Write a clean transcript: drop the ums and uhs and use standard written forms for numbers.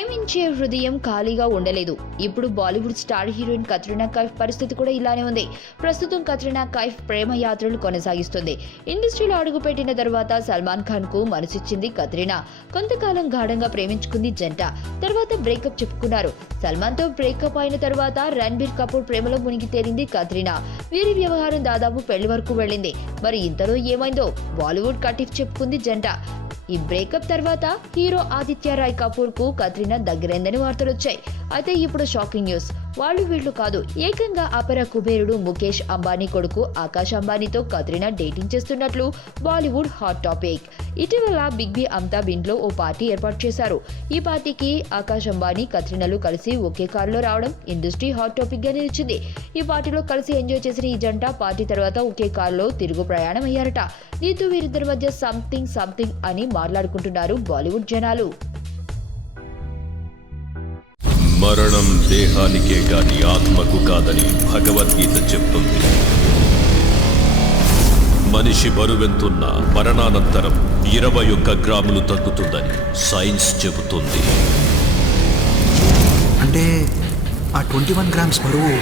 ప్రేమించే హృదయం ఖాళీగా ఉండలేదు. ఇప్పుడు బాలీవుడ్ స్టార్ హీరోయిన్ కత్రినా కైఫ్ పరిస్థితి కూడా ఇలానే ఉంది. ప్రస్తుతం కత్రినా కైఫ్ ప్రేమ యాత్రలు కొనసాగిస్తుంది. ఇండస్ట్రీలో అడుగుపెట్టిన తర్వాత సల్మాన్ ఖాన్ కు మనసిచ్చింది కత్రినా. కొంతకాలం గాఢంగా ప్రేమించుకుంది జంట. తర్వాత బ్రేకప్ చెప్పుకున్నారు. సల్మాన్ తో బ్రేకప్ అయిన తర్వాత రణ్బీర్ కపూర్ ప్రేమలో మునిగి తేలింది కత్రినా. వీరి వ్యవహారం దాదాపు పెళ్లి వరకు వెళ్ళింది. మరి ఇంతలో ఏమైందో బాలీవుడ్ కటిఫ్ చెప్పుకుంది జంట. ఈ బ్రేకప్ తర్వాత హీరో ఆదిత్య రాయ్ కపూర్ కు కత్రినా దగ్గరైందని వార్తలు వచ్చాయి. అయితే ఇప్పుడు షాకింగ్ న్యూస్. వాళ్ళు వీళ్ళు కాదు, ఏకంగా అపర కుబేరుడు ముఖేష్ అంబానీ కొడుకు ఆకాష్ అంబానీతో కత్రినా డేటింగ్ చేస్తున్నట్లు బాలీవుడ్ హాట్ టాపిక్. ఇటీవల బిగ్ బి అమితాబ్ ఇంట్లో ఓ పార్టీ ఏర్పాటు చేశారు. ఈ పార్టీకి ఆకాష్ అంబానీ కత్రినాలు కలిసి ఒకే కారులో రావడం ఇండస్ట్రీ హాట్ టాపిక్ గా నిలిచింది. ఈ పార్టీలో కలిసి ఎంజాయ్ చేసిన ఈ జంట పార్టీ తర్వాత ఒకే కారులో తిరుగు ప్రయాణం అయ్యారట. దీంతో వీరిద్దరి మధ్య సంథింగ్ అని మాట్లాడుకుంటున్నారు బాలీవుడ్ జనాలు. మరణం దేహానికే గాని ఆత్మకు కాదని భగవద్గీత చెప్తుంది. మనిషి బరువెంతున్నా మరణానంతరం 21 గ్రాములు తగ్గుతుందని సైన్స్ చెబుతుంది. అంటే ఆ 21 గ్రామ్స్ బరువు